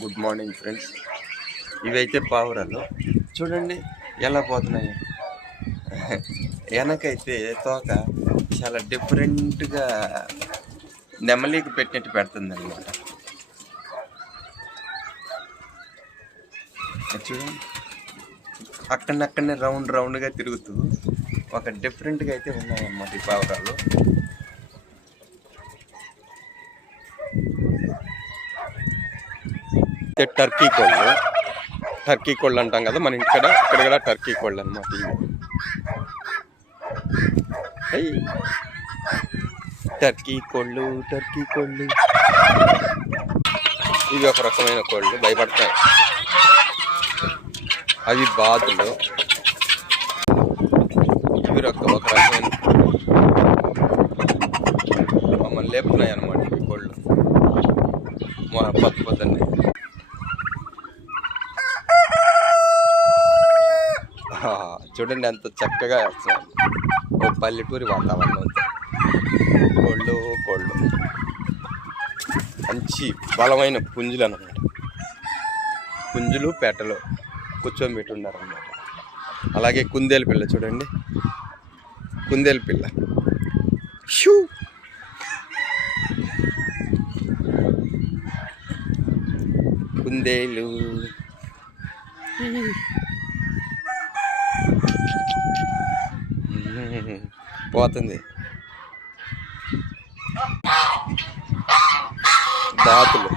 Good morning friends. ఇవైతే పావురాలు చూడండి ఎలా పోతున్నాయి. వెనకైతే తోక చాలా డిఫరెంట్గా నెమలికి పెట్టినట్టు పెడుతుంది అనమాట. చూడండి అక్కడనే రౌండ్గా తిరుగుతూ ఒక డిఫరెంట్గా అయితే ఉన్నాయన్నమాట ఈ పావురాలు. టర్కీ కోళ్ళు అంటాం కదా మన ఇంటికాడ, ఇక్కడ కూడా టర్కీ కోళ్ళు అనమాట. ఇవి టర్కీ కోళ్ళు ఇవి ఒక రకమైన కోళ్ళు, భయపడతాయి. అవి బాతులు, ఇవి ఒక రకమైన మమ్మల్ని లేపుతున్నాయి అనమాట ఇవి కోళ్ళు మా పొద్దున్నే. చూడండి ఎంత చక్కగా వస్తుంది. ఓ పల్లెటూరి వాతావరణం. కోళ్ళు మంచి బలమైన పుంజులు అన్నమాట. పుంజులు పేటలో కూర్చోబెట్టి ఉన్నారన్నమాట. అలాగే కుందేలు పిల్ల చూడండి, కుందేలు పిల్ల షూ. కుందేలు పోతుంది. బాతులు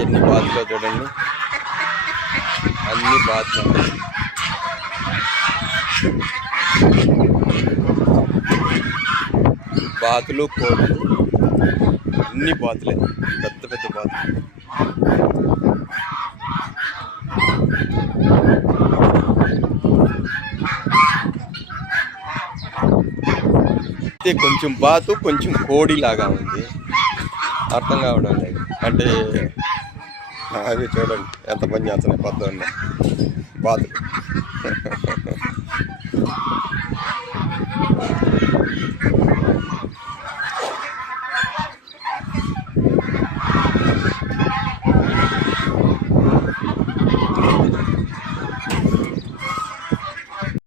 ఎన్ని బాతులు చూడండి, అన్ని బాతులు. బాతులు కోళ్ళు అన్ని బాతులే, పెద్ద బాతులు. కొంచెం బాతు కొంచెం కోడి లాగా ఉంది, అర్థం కావడం లేదు. అంటే అవి చూడండి ఎంత పని చేస్తున్నాయి పొద్దున్నే బాతులు.